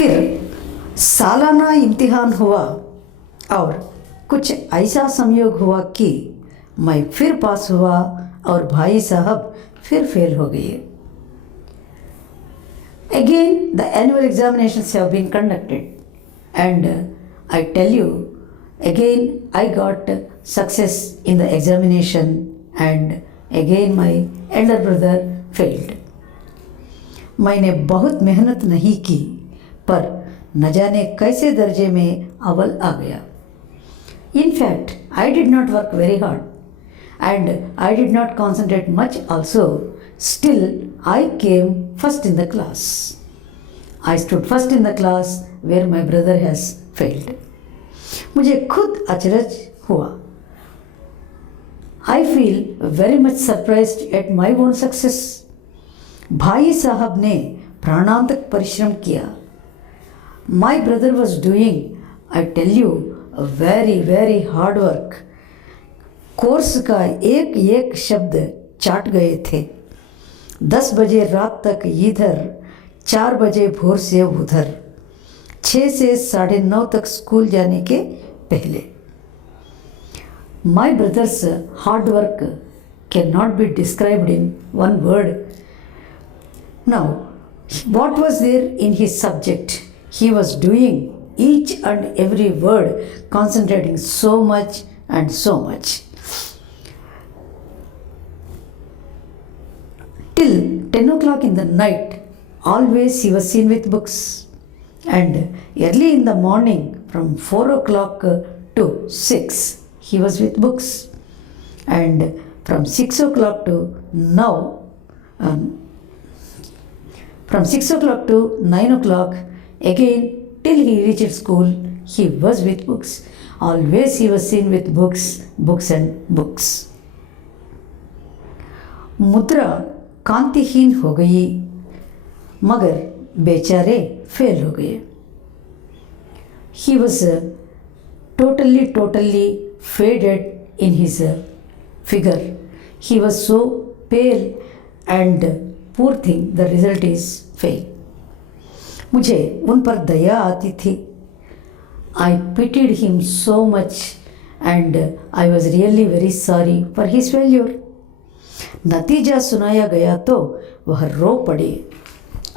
फिर सालाना इम्तिहान हुआ और कुछ ऐसा संयोग हुआ कि मैं फिर पास हुआ और भाई साहब फिर फेल हो गए. Again, the annual examinations have been conducted, and I tell you, again I got success in the examination, and again my elder brother failed. मैंने बहुत मेहनत नहीं की, पर न जाने कैसे दर्जे में अव्वल आ गया. In fact, I did not work very hard, and I did not concentrate much also. Still, I came first in the class. I stood first in the class where my brother has failed. मुझे खुद अचरज हुआ. I feel very much surprised at my own success. भाई साहब ने प्राणांतक परिश्रम किया. My brother was doing, I tell you, a very hard work. Course का एक एक शब्द चाट गए थे. 10 बजे रात तक इधर, 4 बजे भोर से उधर, 6 से 9:30 तक स्कूल जाने के पहले. My brother's hard work cannot be described in one word. Now, what was there in his subject? He was doing each and every word, concentrating so much and so much. Till 10 o'clock in the night, always he was seen with books. And early in the morning, from 4 o'clock to 6, he was with books. And from 6 o'clock to now, from 6 o'clock to 9 o'clock, again till he reached school, he was with books. Always he was seen with books, books and books. मुद्रा कांतिहीन हो गई, मगर बेचारे fail हो गए. He was totally faded in his figure. He was so pale and poor thing, the result is fail. मुझे उन पर दया आती थी. I pitied him so much and I was really very sorry for his failure. नतीजा सुनाया गया तो वह रो पड़े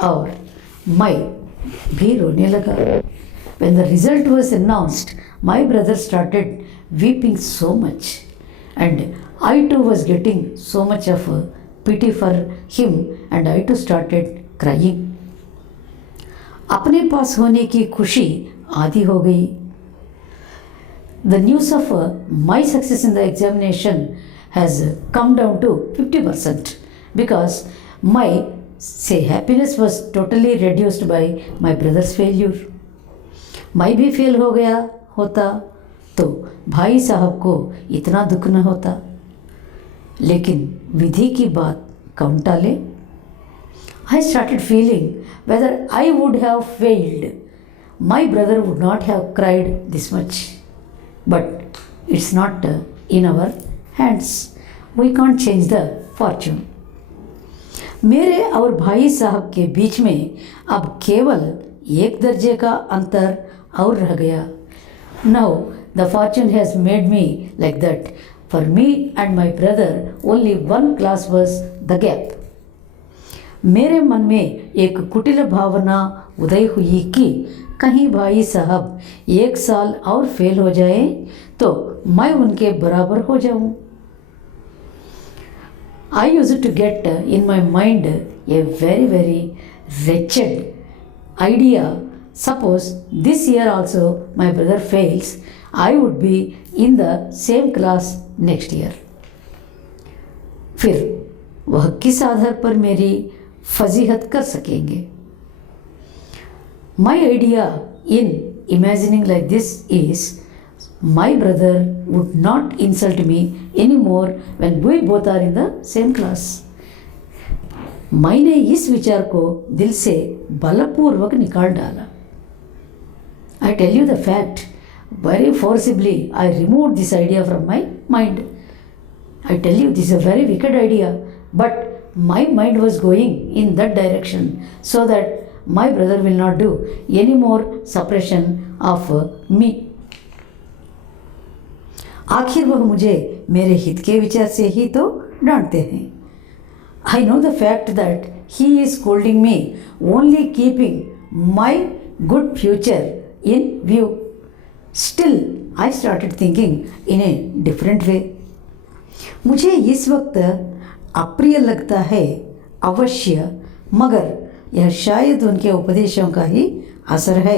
और मैं भी रोने लगा. When the result was announced, my brother started weeping so much, and I too was getting so much of pity for him, and I too started crying. अपने पास होने की खुशी आधी हो गई. The news of my success in the examination has come down to 50% because my happiness was totally reduced by my brother's failure. मैं भी fail हो गया होता तो भाई साहब को इतना दुख न होता. लेकिन विधि की बात कौन टाले. I started feeling whether I would have failed, my brother would not have cried this much. But it's not in our hands. We can't change the fortune. मेरे और भाई साहब के बीच में अब केवल एक दर्जे का अंतर और रह गया. Now the fortune has made me like that. For me and my brother, only one class was the gap. मेरे मन में एक कुटिल भावना उदय हुई कि कहीं भाई साहब 1 साल और फेल हो जाए तो मैं उनके बराबर हो जाऊं. I used to get in my mind a very wretched idea. Suppose this year also my brother fails, I would be in the same class next year. फिर वह किस आधार पर मेरी फजीहत कर सकेंगे. My idea in imagining like this is my brother would not insult me anymore when we both are in the same class. मैंने इस विचार को दिल से बलपूर्वक निकाल डाला. I tell you the fact, very forcibly I removed this idea from my mind. I tell you this is a very wicked idea, but my mind was going in that direction so that my brother will not do any more suppression of me. आखिर वह मुझे मेरे हित के विचार से ही तो डांटते हैं. I know the fact that he is scolding me only keeping my good future in view. Still, I started thinking in a different way. मुझे इस वक्त अप्रिय लगता है अवश्य, मगर यह शायद उनके उपदेशों का ही असर है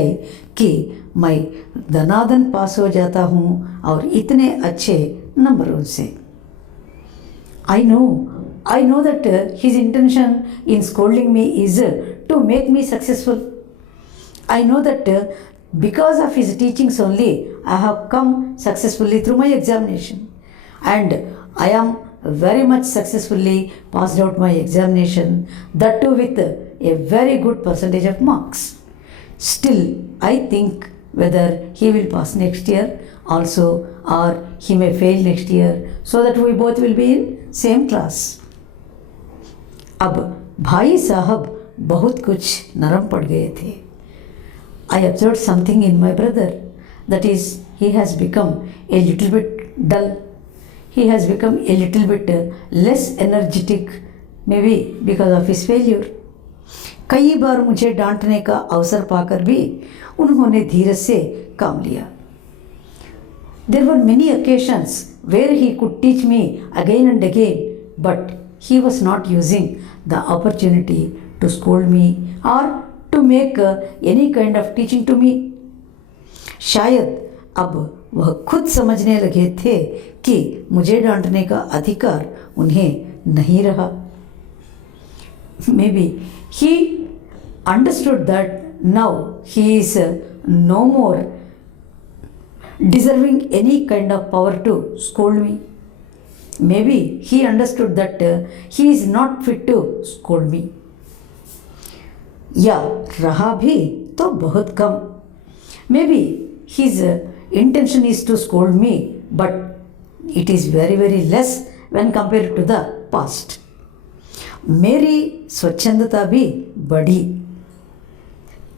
कि मैं दनादन पास हो जाता हूँ और इतने अच्छे नंबरों से. I know that his intention in scolding me is to make me successful. I know that because of his teachings only I have come successfully through my examination, and I am very much successfully passed out my examination, that too with a very good percentage of marks. Still, I think whether he will pass next year also or he may fail next year, so that we both will be in same class. अब भाई साहब बहुत कुछ नरम पड़ गए थे. I observed something in my brother, that is, he has become a little bit dull. He has become a little bit less energetic, maybe because of his failure. कई बार मुझे डांटने का अवसर पाकर भी उन्होंने धीरज से काम लिया. There were many occasions where he could teach me again and again, but he was not using the opportunity to scold me or to make any kind of teaching to me. शायद अब वह खुद समझने लगे थे कि मुझे डांटने का अधिकार उन्हें नहीं रहा. Maybe he understood that now he is no more deserving any kind of power to scold me. Maybe he understood that he is not fit to scold me. या रहा भी तो बहुत कम. Maybe his intention is to scold me, but it is very very less when compared to the past. मेरी स्वच्छंदता भी बढ़ी.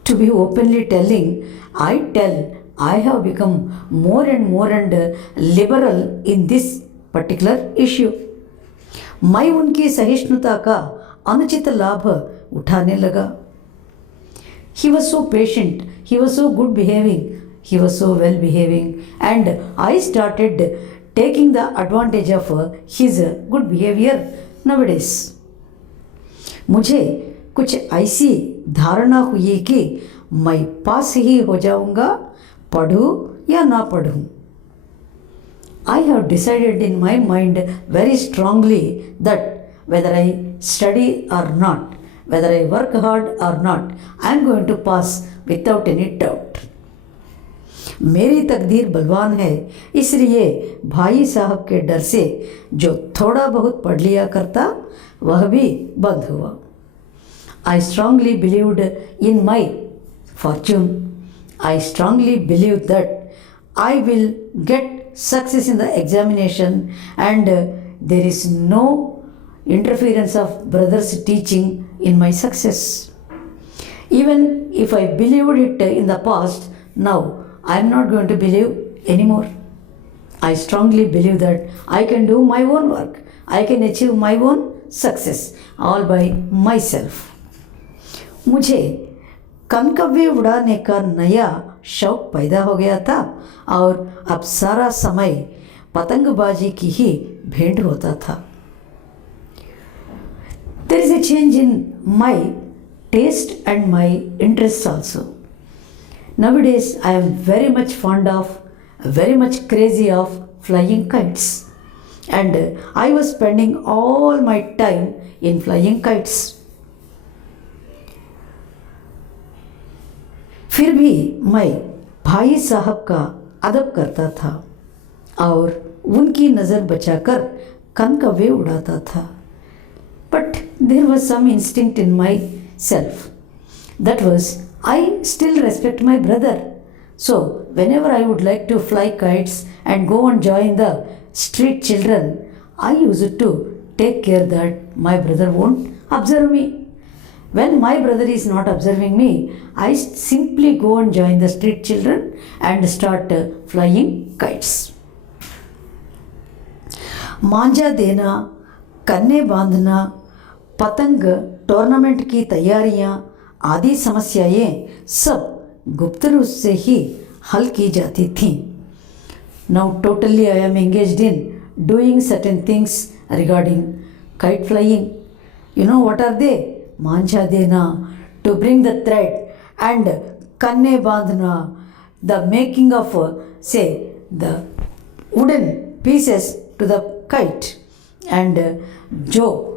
To be openly telling, I have become more and more and liberal in this particular issue. मैं उनकी सहिष्णुता का अनुचित लाभ उठाने लगा. He was so patient, he was so good behaving, he was so well behaving, and I started taking the advantage of his good behavior nowadays. मुझे कुछ ऐसी धारणा हुई कि मैं पास ही हो जाऊंगा, पढ़ूं या ना पढ़ूं. I have decided in my mind very strongly that whether I study or not, whether I work hard or not, I am going to pass without any doubt. मेरी तकदीर बलवान है, इसलिए भाई साहब के डर से जो थोड़ा बहुत पढ़ लिया करता वह भी बंद हुआ. I strongly believed in my fortune. I strongly believed that I will get success in the examination, and there is no interference of brother's teaching in my success. Even if I believed it in the past, now I am not going to believe anymore. I strongly believe that I can do my own work. I can achieve my own success all by myself. मुझे कनकव्य उड़ाने का नया शौक पैदा हो गया था और अब सारा समय पतंगबाजी की ही भेंट होता था. There is a change in my taste and my interests also. Nowadays I am very much fond of, very much crazy of flying kites, and I was spending all my time in flying kites. फिर भी मैं भाई साहब का अदब करता था और उनकी नज़र बचाकर कनकव्य उड़ाता था. But there was some instinct in myself. That was, I still respect my brother. So whenever I would like to fly kites and go and join the street children, I used to take care that my brother won't observe me. When my brother is not observing me, I simply go and join the street children and start flying kites. मांझा देना, कन्ने बांधना, पतंग tournament की तैयारियां आदि समस्याएं सब गुप्त रूप से ही हल की जाती थीं. Now totally I am engaged in doing certain things regarding kite flying. You know what are they? मांझा देना, to bring the thread, and कन्ने बांधना, the making of say the wooden pieces to the kite, and जो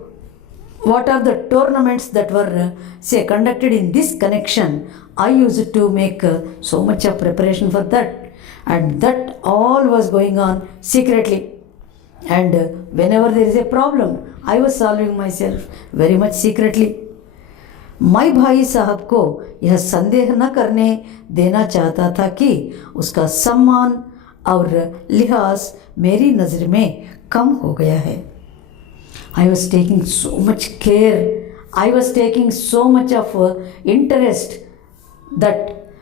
what are the tournaments that were say conducted in this connection. I used to make so much of preparation for that, and that all was going on secretly, and whenever there is a problem I was solving myself very much secretly. मैं भाई साहब को यह संदेह न करने देना चाहता था कि उसका सम्मान और लिहाज मेरी नज़र में कम हो गया है. I was taking so much care, I was taking so much of interest that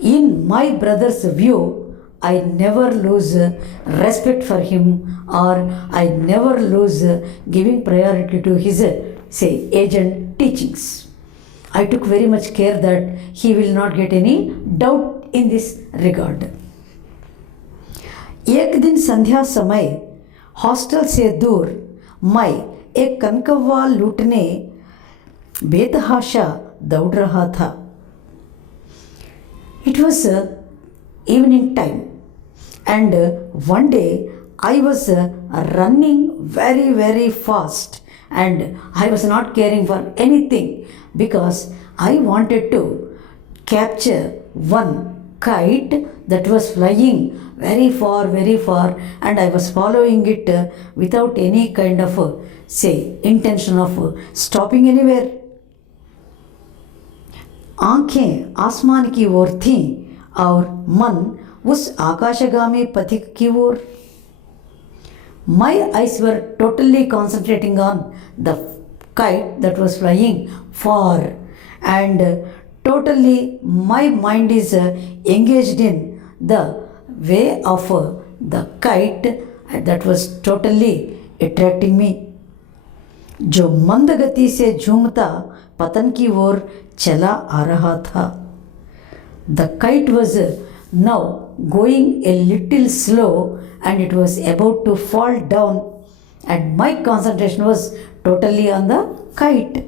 in my brother's view I never lose respect for him, or I never lose giving priority to his say agent teachings. I took very much care that he will not get any doubt in this regard. एक दिन संध्या समय hostel से दूर मैं एक कनकव्वा लूटने बेतहाशा दौड़ रहा था. It was evening time, and one day I was running very fast, and I was not caring for anything because I wanted to capture one kite that was flying very far, and I was following it without any kind of say intention of stopping anywhere. आंखें आसमान की ओर थीं और मन उस आकाशगामी पथिक की ओर. My eyes were totally concentrating on the kite that was flying far, and totally my mind is engaged in the way of the kite that was totally attracting me, जो मंद गति से झूमता पतन की ओर चला आ रहा था. The kite was now going a little slow, and it was about to fall down, and my concentration was totally on the kite.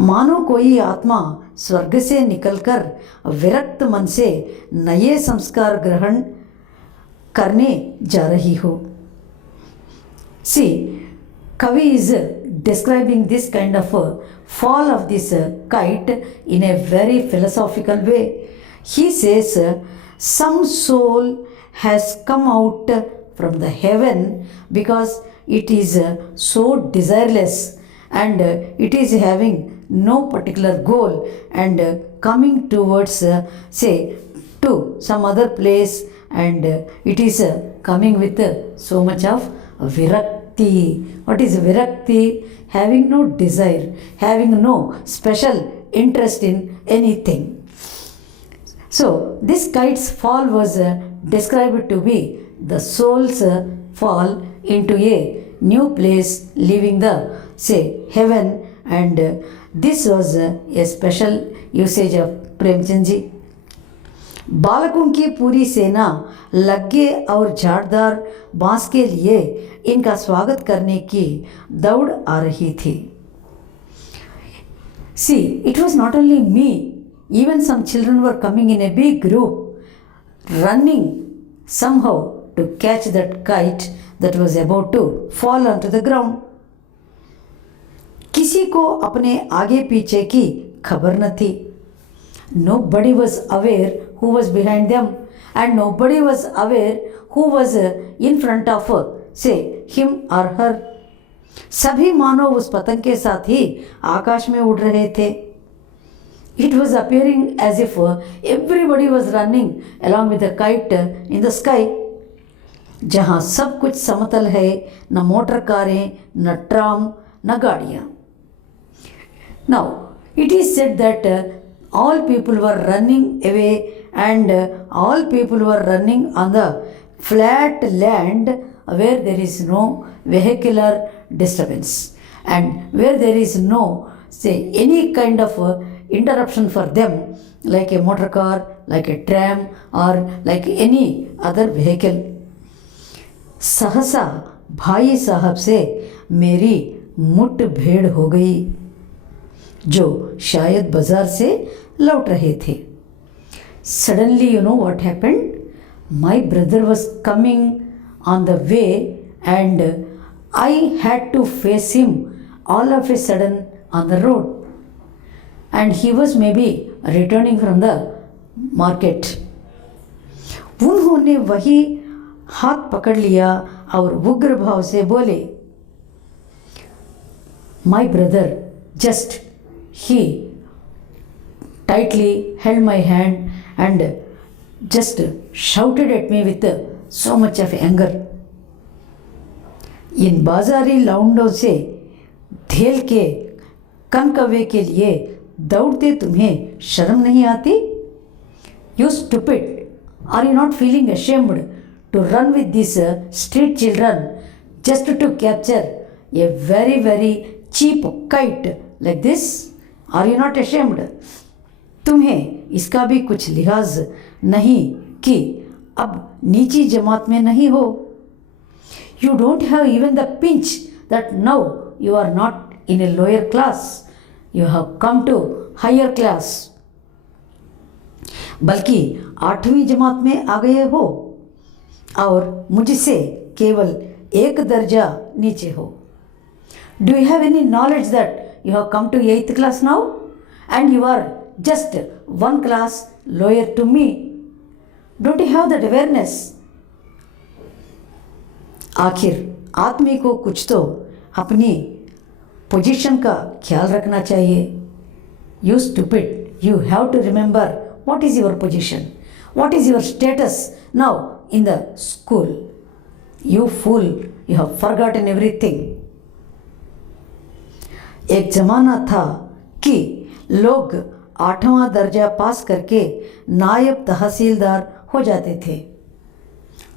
मानो कोई आत्मा स्वर्ग से निकलकर विरक्त मन से नए संस्कार ग्रहण करने जा रही हो. See, Kavi is describing this kind of fall of this kite in a very philosophical way. He says some soul has come out from the heaven because it is so desireless, and it is having no particular goal, and coming towards say to some other place, and it is coming with so much of virakti. What is virakti? Having no desire, having no special interest in anything. So this kite's fall was described to be the soul's fall into a new place, leaving the say heaven, and this was a special usage of Premchand ji. बालकों की पूरी सेना लग्गे और झाड़दार बांस के लिए इनका स्वागत करने की दौड़ आ रही थी. See, it was not only me, even some children were coming in a big group, running somehow to catch that kite that was about to fall onto the ground. किसी को अपने आगे पीछे की खबर न थी. Nobody was aware who was behind them, and nobody was aware who was in front of say him or her. सभी मानो उस पतंग के साथ ही आकाश में उड़ रहे थे. It was appearing as if everybody was running along with the kite in the sky. जहाँ सब कुछ समतल है, न मोटर कारें, न ट्राम, न गाड़ियाँ. Now, it is said that all people were running away and all people were running on the flat land where there is no vehicular disturbance and where there is no, say, any kind of interruption for them, like a motor car, like a tram, or like any other vehicle. सहसा भाई साहब से मेरी मुठभेड़ हो गई, जो शायद बाजार से लौट रहे थे. Suddenly, you know what happened? My brother was coming on the way and I had to face him all of a sudden on the road. And he was maybe returning from the market. उन्होंने वही हाथ पकड़ लिया और उग्र भाव से बोले. My brother just he tightly held my hand and just shouted at me with so much of anger. इन बाजारी लाउंडों से धेल के कनकवे के लिए दौड़ते तुम्हें शर्म नहीं आती? You stupid, are you not feeling ashamed to run with these street children just to capture a very very cheap kite like this? Are you not ashamed? तुम्हें इसका भी कुछ लिहाज नहीं कि अब नीची जमात में नहीं हो. You don't have even the pinch that now you are not in a lower class. You have come to higher class. बल्कि 8वीं जमात में आ गए हो और मुझसे केवल एक दर्जा नीचे हो. Do you have any knowledge that you have come to 8th class now and you are just one class lower to me? Don't you have that awareness? आखिर आदमी को कुछ तो अपनी पोजीशन का ख्याल रखना चाहिए. You stupid, you have to remember what is your position, what is your status now in the school. You fool, you have forgotten everything. एक ज़माना था कि लोग 8वां दर्जा पास करके नायब तहसीलदार हो जाते थे.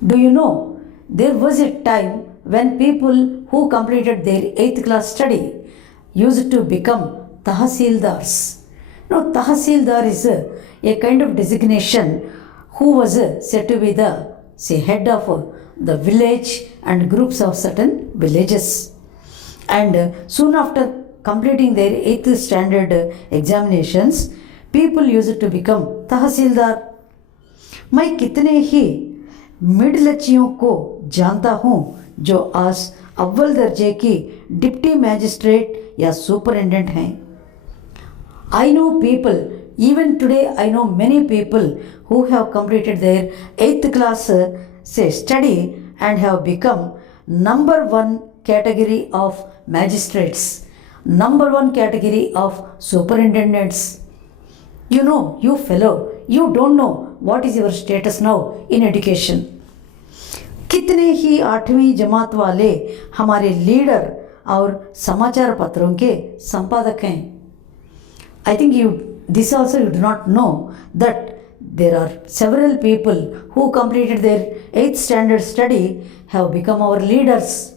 Do you know, there was a time when people who completed their 8th class study used to become tahsildars. Now, tahsildar is a kind of designation who was said to be the, say, head of the village and groups of certain villages. And soon after completing their 8th standard examinations, people used to become tahsildar. मैं कितने ही मिडलचियों को जानता हूँ जो आज अव्वल दर्जे की डिप्टी मैजिस्ट्रेट या सुपरिटेंडेंट हैं. I know people, even today I know many people who have completed their 8th class say study and have become number 1 category of magistrates, number 1 category of superintendents. You know, you fellow, you don't know what is your status now in education. कितने ही 8वीं जमात वाले हमारे leader और समाचार पत्रों के संपादक हैं. I think this also you do not know that there are several people who completed their 8th standard study have become our leaders.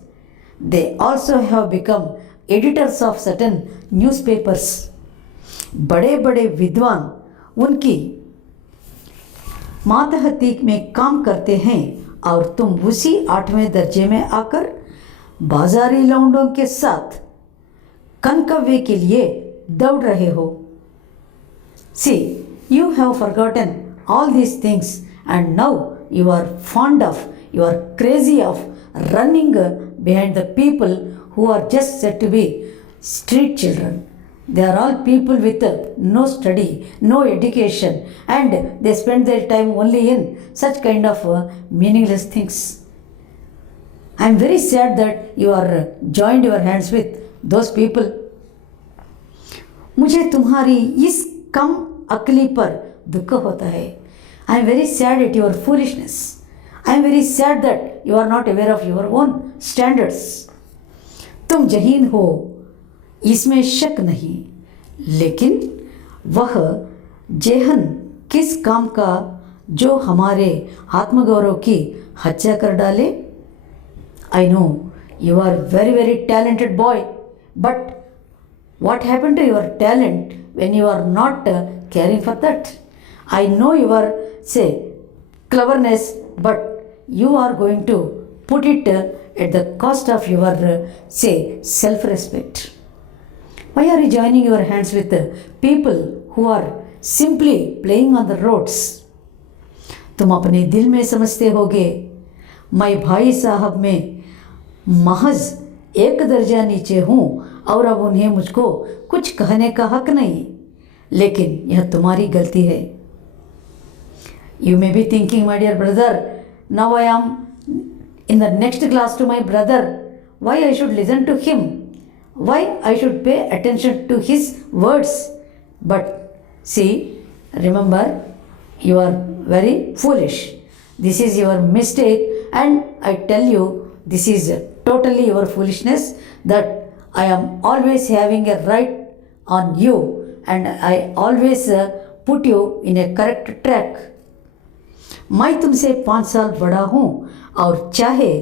They also have become editors of certain newspapers. बड़े बड़े विद्वान उनकी मातहती में काम करते हैं और तुम उसी 8वें दर्जे में आकर बाजारी लौंडों के साथ कनकव्वे के लिए दौड़ रहे हो. See, you have forgotten all these things and now you are fond of, you are crazy of running behind the people who are just said to be street children. They are all people with no study, no education, and they spend their time only in such kind of meaningless things. I am very sad that you are joined your hands with those people. मुझे तुम्हारी इस कम अक्ली पर दुख होता है. I am very sad at your foolishness. I am very sad that you are not aware of your own standards. तुम जहीन हो इसमें शक नहीं, लेकिन वह जेहन किस काम का जो हमारे आत्मगौरव की हत्या कर डाले? I know you are very talented boy, but what happened to your talent when you are not caring for that? I know your say cleverness, but you are going to put it at the cost of your say self-respect. Why are you joining your hands with people who are simply playing on the roads? तुम अपने दिल में समझते होगे मैं भाई साहब में महज एक दर्जा नीचे हूँ और अब उन्हें मुझको कुछ कहने का हक नहीं, लेकिन यह तुम्हारी गलती है। You may be thinking, my dear brother, now I am in the next class to my brother. Why I should listen to him? Why I should pay attention to his words? But see, remember, you are very foolish. This is your mistake, and I tell you, this is totally your foolishness, that I am always having a right on you, and I always put you in a correct track. मैं तुमसे 5 साल बड़ा हूँ और चाहे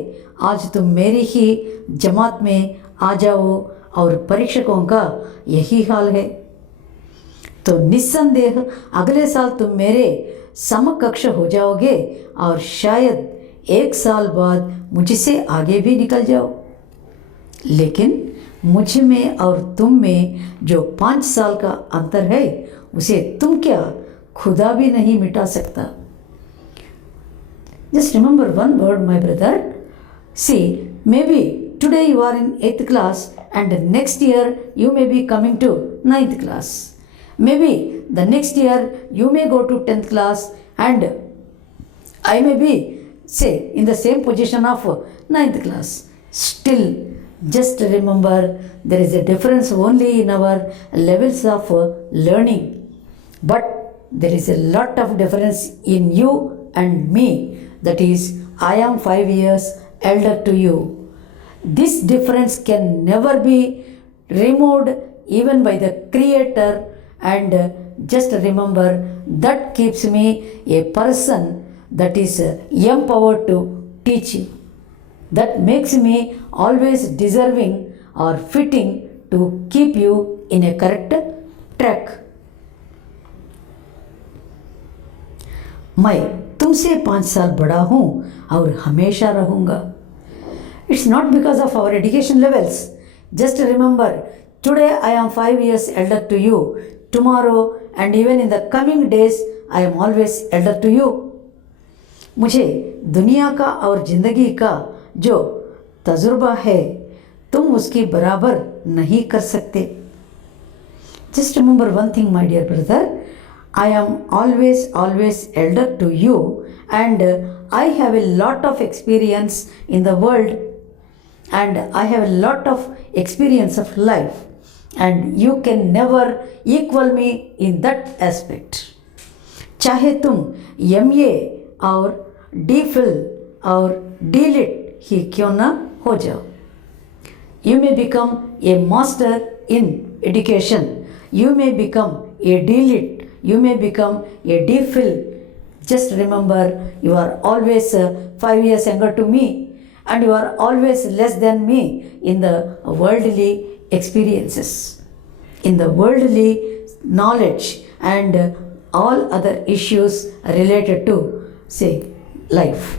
आज तुम मेरी ही जमात में आ जाओ और परीक्षकों का यही हाल है, तो निस्संदेह अगले साल तुम मेरे समकक्ष हो जाओगे और शायद 1 साल बाद मुझसे आगे भी निकल जाओ। लेकिन मुझ में और तुम में जो 5 साल का अंतर है उसे तुम क्या खुदा भी नहीं मिटा सकता। Just remember one word, my brother. See, maybe today you are in 8th class and next year you may be coming to 9th class. Maybe the next year you may go to 10th class and I may be, say, in the same position of 9th class. Still, just remember there is a difference only in our levels of learning. But there is a lot of difference in you and me. That is, I am 5 years elder to you. This difference can never be removed even by the Creator, and just remember that keeps me a person that is empowered to teach you. That makes me always deserving or fitting to keep you in a correct track. मैं तुमसे 5 साल बड़ा हूँ और हमेशा रहूँगा। It's not because of our education levels. Just remember, today I am 5 years elder to you. Tomorrow and even in the coming days, I am always elder to you. मुझे दुनिया का और ज़िंदगी का जो तजुर्बा है तुम उसकी बराबर नहीं कर सकते। Just remember one thing, my dear brother. I am always elder to you, and I have a lot of experience in the world, and I have a lot of experience of life, and you can never equal me in that aspect. चाहे तुम MA और DPhil और DLit ही क्यों ना हो जाओ, you may become a master in education, you may become a DLit, you may become a DPhil. Just remember, you are always 5 years younger to me, and you are always less than me in the worldly experiences, in the worldly knowledge, and all other issues related to, say, life.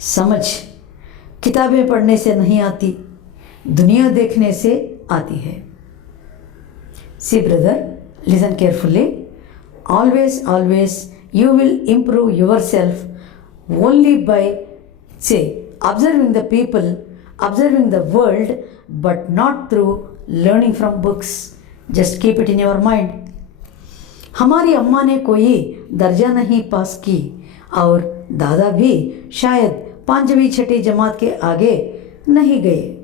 समझ किताबें पढ़ने से नहीं आती, दुनिया देखने से आती है। See, brother, listen carefully. Always you will improve yourself only by, say, observing the people, observing the world, but not through learning from books. Just keep it in your mind. हमारी अम्मा ने कोई दर्जा नहीं पास की और दादा भी शायद 5वीं 6ठी जमात के आगे नहीं गए।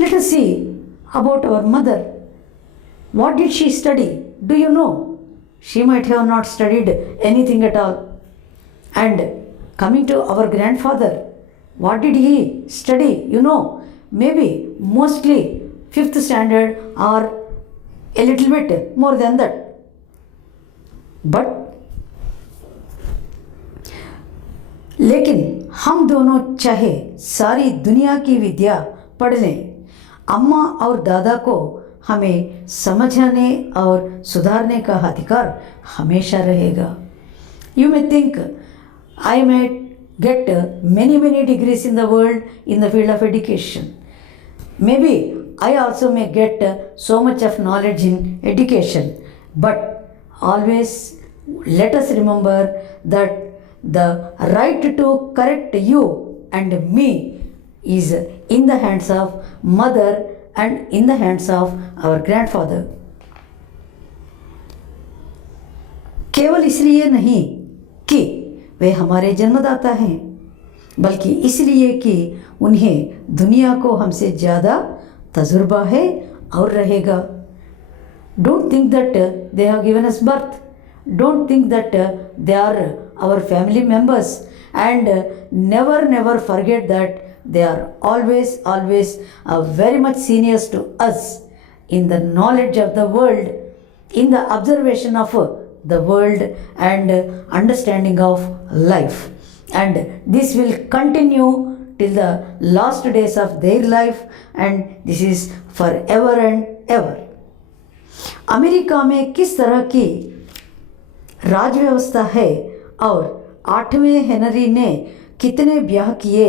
Let us see about our mother. What did she study? Do you know? She might have not studied anything at all. And coming to our grandfather, what did he study? You know, maybe mostly 5th standard or a little bit more than that. But लेकिन हम दोनों चाहे सारी दुनिया की विद्या पढ़ लें, अम्मा और दादा को हमें समझाने और सुधारने का अधिकार हमेशा रहेगा. You may think I might get many degrees in the world in the field of education. Maybe I also may get so much of knowledge in education, but always let us remember that the right to correct you and me is in the hands of mother and in the hands of our grandfather. केवल इसलिए नहीं कि वे हमारे जन्मदाता हैं, बल्कि इसलिए कि उन्हें दुनिया को हमसे ज़्यादा तजुर्बा है और रहेगा. Don't think that they have given us birth. Don't think that they are our family members, and never forget that they are always very much seniors to us in the knowledge of the world, in the observation of the world and understanding of life. And this will continue till the last days of their life, and this is forever and ever. America में किस तरह की राज व्यवस्था है और 8वें Henry ने कितने ब्याह किए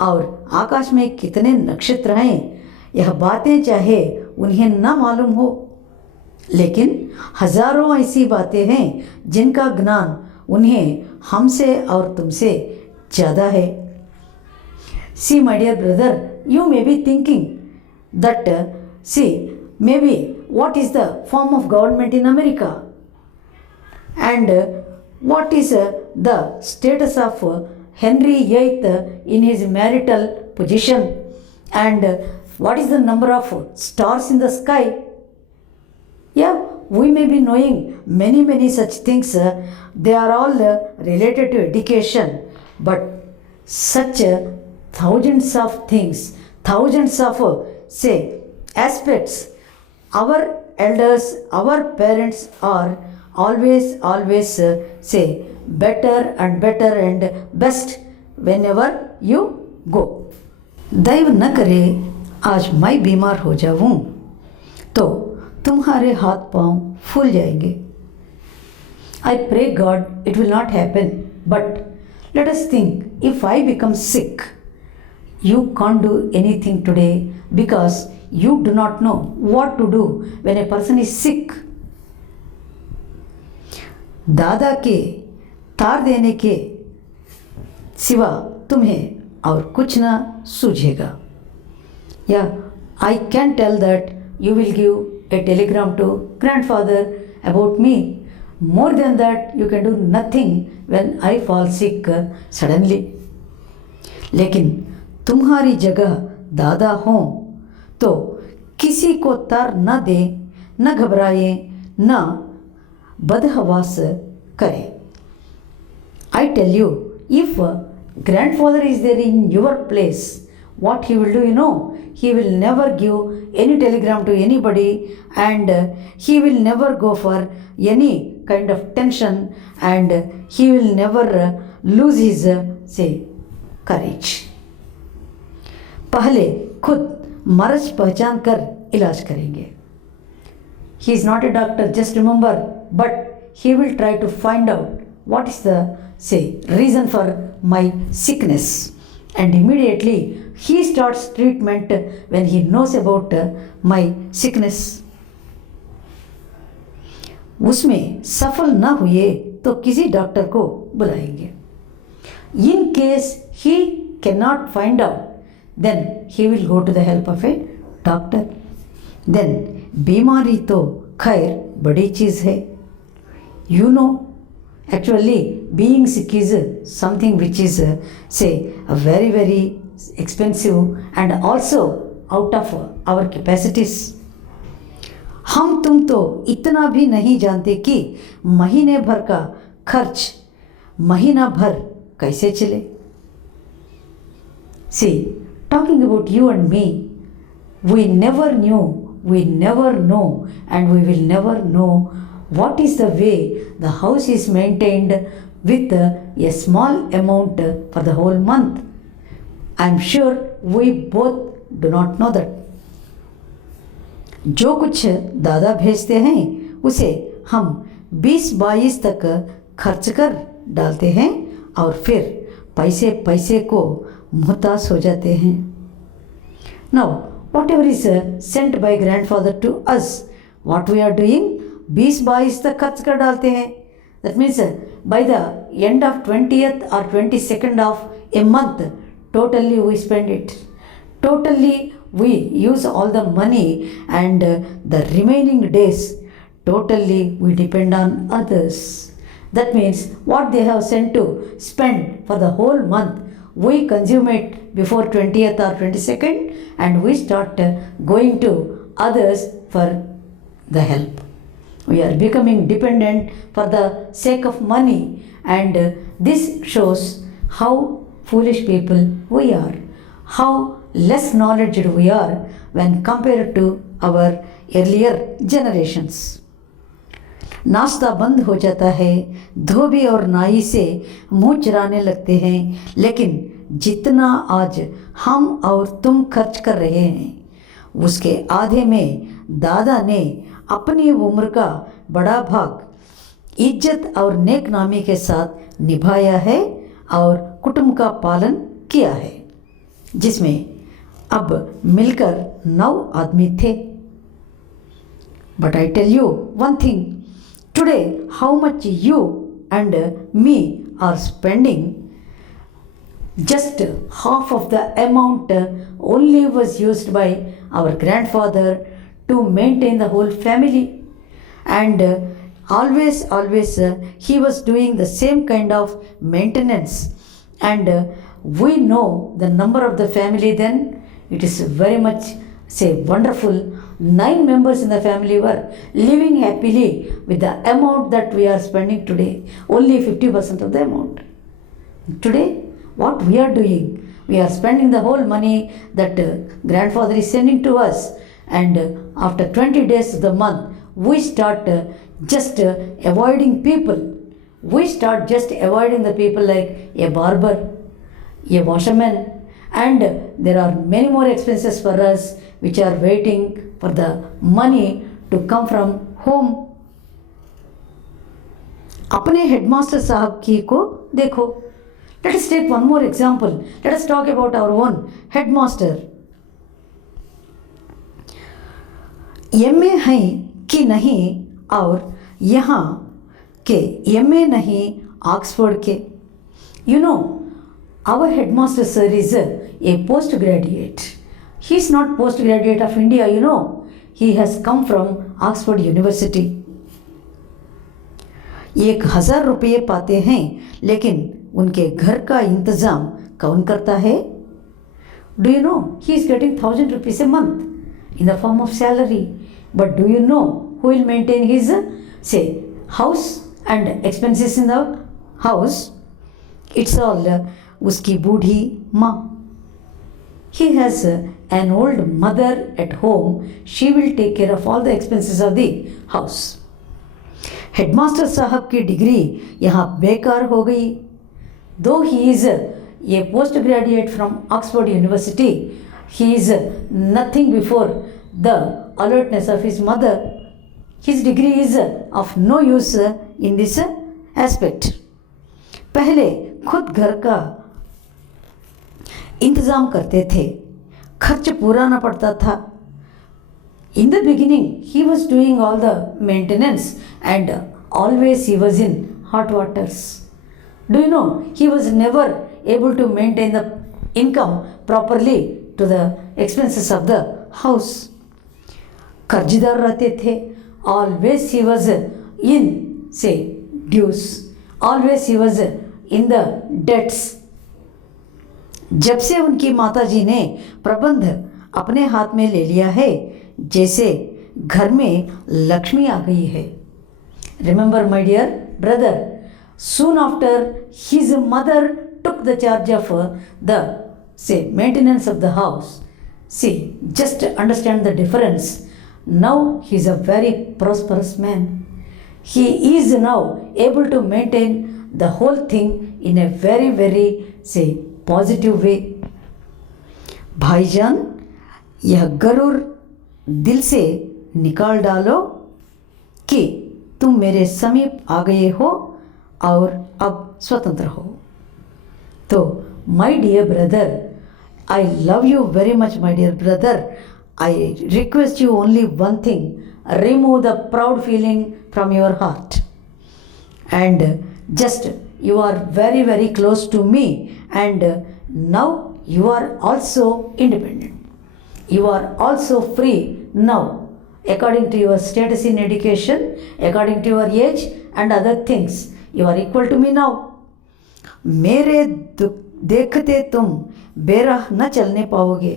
और आकाश में कितने नक्षत्र हैं, यह बातें चाहे उन्हें न मालूम हो, लेकिन हजारों ऐसी बातें हैं जिनका ज्ञान उन्हें हमसे और तुमसे ज़्यादा है. See, my dear brother, you may be thinking that maybe what is the form of government in America, and what is the status of Henry VIII in his marital position, and what is the number of stars in the sky. Yeah, we may be knowing many such things. They are all related to education, but such thousands of things, thousands of aspects, our elders, our parents are always better and best whenever you go. दैव न करे आज मैं बीमार हो जाऊं तो तुम्हारे हाथ पांव फूल जाएंगे. I pray God it will not happen, but let us think, if I become sick, you can't do anything today because you do not know what to do when a person is sick. दादा के तार देने के सिवा तुम्हें और कुछ ना सूझेगा. या I can tell that you will give a telegram to grandfather about me. More than that you can do nothing when I fall sick suddenly. लेकिन तुम्हारी जगह दादा हों तो किसी को तार न दे, न घबराए, न बदहवास करें. I tell you, if grandfather is there in your place, what he will do, you know, he will never give any telegram to anybody, and he will never go for any kind of tension, and he will never lose his courage. पहले खुद मर्ज पहचान कर इलाज करेंगे. He is not a doctor, just remember, but he will try to find out what is the reason for my sickness, and immediately he starts treatment when he knows about my sickness. उसमें सफल ना हुए तो किसी doctor को बुलाएंगे. In case he cannot find out, then he will go to the help of a doctor. Then बीमारी तो खैर बड़ी चीज़ है. You know, actually being sick is something which is a very expensive and also out of our capacities. हम तुम तो इतना भी नहीं जानते कि महीने भर का खर्च महीना भर कैसे चले. See, talking about you and me, We never knew, we never know, and we will never know what is the way the house is maintained with a small amount for the whole month. I am sure we both do not know that. जो कुछ दादा भेजते हैं उसे हम 20-22 तक खर्च कर डालते हैं और फिर पैसे पैसे को मुहताज हो जाते हैं. Now, whatever is sent by grandfather to us, what we are doing, 20-22 तक खर्च कर डालते हैं. That means by the end of 20th or 22nd of a month, totally we spend it. Totally we use all the money, and the remaining days, totally we depend on others. That means what they have sent to spend for the whole month, we consume it before 20th or 22nd, and we start going to others for the help. We are becoming dependent for the sake of money, and this shows how foolish people we are, how less knowledge we are when compared to our earlier generations. नाश्ता बंद हो जाता है, धोबी और नाई से मुंह चुराने लगते हैं, लेकिन जितना आज हम और तुम खर्च कर रहे हैं उसके आधे में दादा ने अपनी उम्र का बड़ा भाग इज्जत और नेक नामी के साथ निभाया है और कुटुंब का पालन किया है, जिसमें अब मिलकर 9 आदमी थे. But I tell you one thing, today how much you and me are spending, just half of the amount only was used by our grandfather to maintain the whole family, and always he was doing the same kind of maintenance, and we know the number of the family then. It is very much wonderful. 9 members in the family were living happily with the amount that we are spending today, only 50% of the amount. Today what we are doing, we are spending the whole money that grandfather is sending to us, and after 20 days of the month we start just avoiding people. We start just avoiding the people like a barber, a washerman, and there are many more expenses for us which are waiting for the money to come from home. अपने headmaster साहब की को देखो. Let us take one more example. Let us talk about our own headmaster. MA हैं कि नहीं और यहाँ के एमए नहीं ऑक्सफोर्ड के. You know, our headmaster sir is a postgraduate. He is not postgraduate of India, you know. He has come from Oxford University. 1000 रुपये पाते हैं, लेकिन उनके घर का इंतज़ाम कौन करता है? Do you know he is getting 1000 rupees a month in the form of salary. But do you know who will maintain his house and expenses in the house? It's all उसकी बूढ़ी माँ. He has an old mother at home. She will take care of all the expenses of the house. Headmaster साहब की degree यहाँ बेकार हो गई. Though he is a postgraduate from Oxford University, he is nothing before the alertness of his mother. His degree is of no use in this aspect. पहले खुद घर का इंतज़ाम करते थे, खर्च पूरा ना पड़ता था. In the beginning he was doing all the maintenance, and always he was in hot waters. Do you know he was never able to maintain the income properly to the expenses of the house. कर्जदार रहते थे. Always he was in dues. Always he was in the debts. जब से उनकी माताजी ने प्रबंध अपने हाथ में ले लिया है, जैसे घर में लक्ष्मी आ गई है. Remember my dear brother, soon after his mother took the charge of the maintenance of the house, See, just understand the difference. Now he is a very prosperous man. He is now able to maintain the whole thing in a very, very, say, positive way. भाईजान, यह गरूर दिल से निकाल डालो कि तुम मेरे समीप आ गए हो और अब स्वतंत्र हो. तो my dear brother, I love you very much, my dear brother. I request you only one thing: remove the proud feeling from your heart. And just you are very, very close to me, and now you are also independent. You are also free now, according to your status in education, according to your age and other things. You are equal to me now. मेरे देखते तुम बेराह न चलने पाओगे.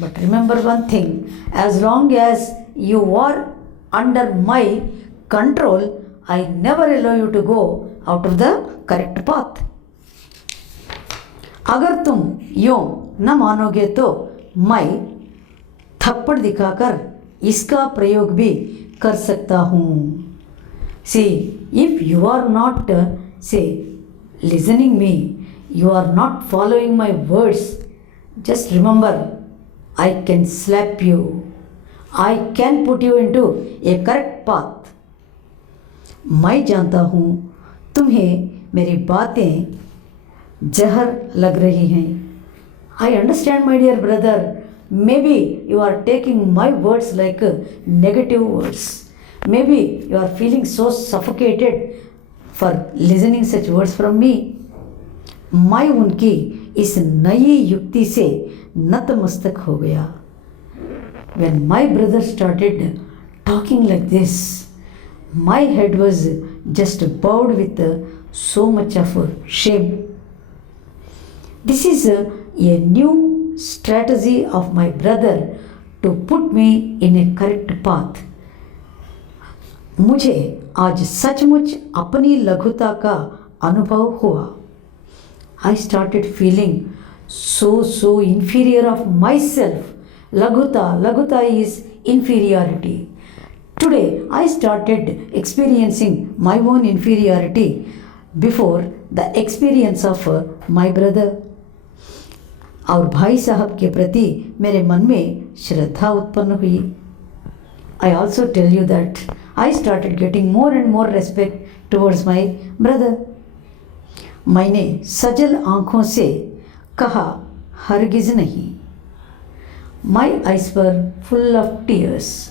But remember one thing: as long as you are under my control, I never allow you to go out of the correct path. अगर तुम यूं न मानोगे तो मैं थप्पड़ दिखाकर इसका प्रयोग भी कर सकता हूँ. See, if you are not, say, listening me, you are not following my words, just remember, I can slap you. I can put you into a correct path. मैं जानता हूँ तुम्हें मेरी बातें जहर लग रही हैं. I understand, my dear brother. Maybe you are taking my words like negative words. Maybe you are feeling so suffocated for listening such words from me. मैं उनकी इस नई युक्ति से नतमस्तक हो गया. When my brother started talking like this, my head was just bowed with so much of shame. This is a new strategy of my brother to put me in a correct path. मुझे आज सचमुच अपनी लघुता का अनुभव हुआ. I started feeling so inferior of myself. Laghuta is inferiority. Today I started experiencing my own inferiority before the experience of my brother. और भाई साहब के प्रति मेरे मन में श्रद्धा उत्पन्न हुई. I also tell you that I started getting more and more respect towards my brother. मैंने सजल आँखों से कहा, हरगिज़ नहीं. My eyes were full of tears.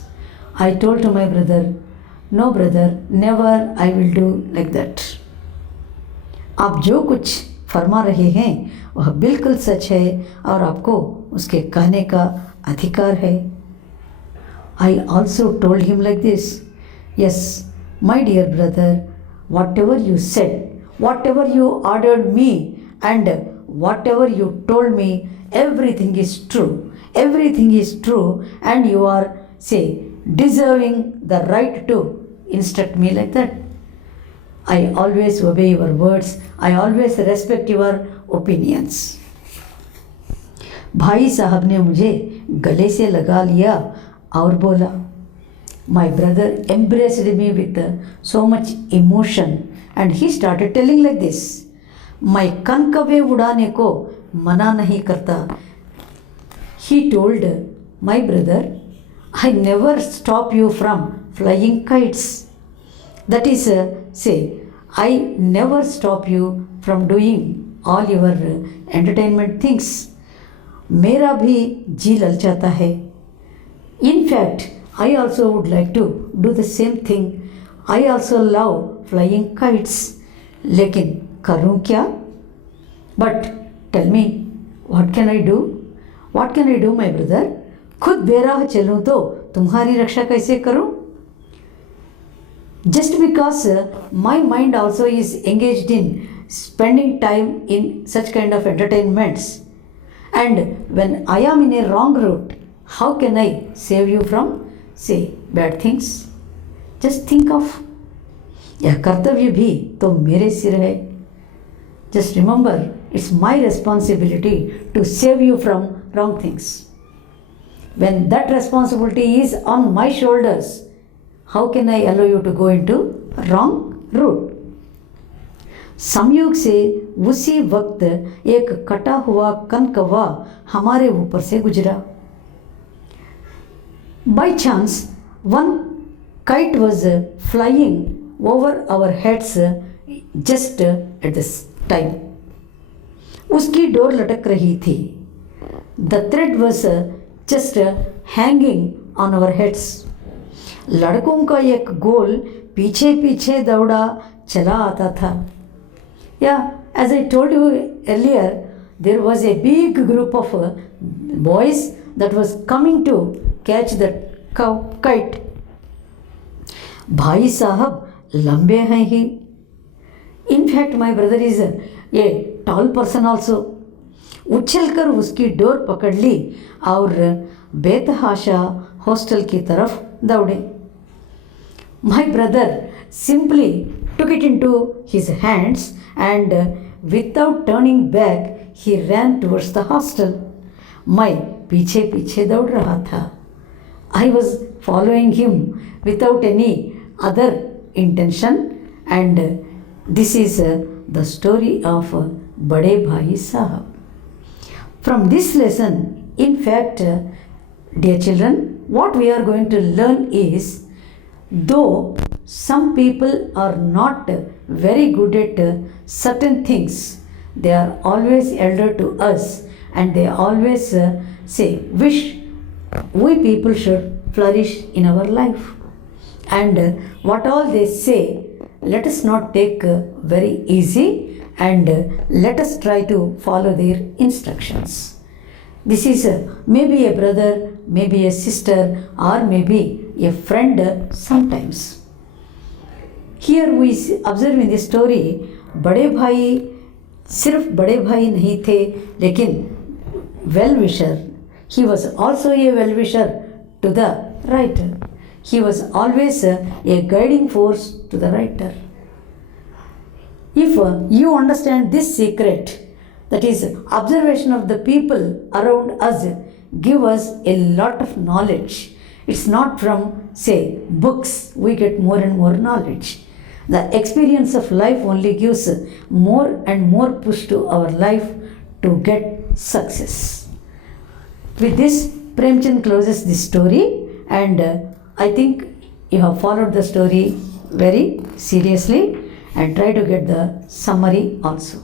I told to my brother, no brother, never I will do like that. आप जो कुछ फरमा रहे हैं वह बिल्कुल सच है और आपको उसके कहने का अधिकार है. I also told him like this, yes, my dear brother, whatever you said, whatever you ordered me, and whatever you told me, everything is true. Everything is true, and you are, say, deserving the right to instruct me like that. I always obey your words. I always respect your opinions. भाई साहब ने मुझे गले से लगा लिया और बोला. My brother embraced me with so much emotion and he started telling like this. मैं कनकवे उड़ाने को मना नहीं करता. He told my brother, I never stop you from flying kites. That is, say, I never stop you from doing all your entertainment things. मेरा भी जी ललचाता है. In fact, I also would like to do the same thing. I also love flying kites. लेकिन करूँ क्या? But tell me, what can I do? What can I do, my brother? खुद बेराह चलूँ तो तुम्हारी रक्षा कैसे करूँ? Just because my mind also is engaged in spending time in such kind of entertainments, and when I am in a wrong route, how can I save you from, say, bad things? Just think of, यह कर्तव्य भी तो मेरे सिर है. Just remember, it's my responsibility to save you from wrong things. When that responsibility is on my shoulders, how can I allow you to go into wrong route? संयोग से उसी वक्त एक कटा हुआ कनकवा हमारे ऊपर से गुजरा. By chance, one kite was flying over our heads just at this time. उसकी डोर लटक रही थी. The thread was just hanging on our heads. लड़कों का एक गोल पीछे पीछे दौड़ा चला आता था. Yeah, as I told you earlier, there was a big group of boys that was coming to catch that kite. भाई साहब लंबे हैं ही. In fact, my brother is a tall person also. उछलकर उसकी डोर पकड़ ली और बेतहाशा हॉस्टल की तरफ दौड़े. My brother simply took it into his hands and without turning back he ran towards the hostel. मैं पीछे पीछे दौड़ रहा था. I was following him without any other intention, and this is the story of बड़े भाई साहब. From this lesson, in fact, dear children, what we are going to learn is, though some people are not very good at certain things, they are always elder to us, and they always say, wish we people should flourish in our life. And what all they say, let us not take very easy, and let us try to follow their instructions. This is maybe a brother, maybe a sister, or maybe a friend sometimes. Here we observe in this story, बड़े भाई सिर्फ बड़े भाई नहीं थे, लेकिन well wisher. He was also a well wisher to the writer. He was always a guiding force to the writer. If you understand this secret, that is observation of the people around us, give us a lot of knowledge. It's not from, say, books we get more and more knowledge. The experience of life only gives more and more push to our life to get success. With this, Premchand closes this story, and I think you have followed the story very seriously and try to get the summary also.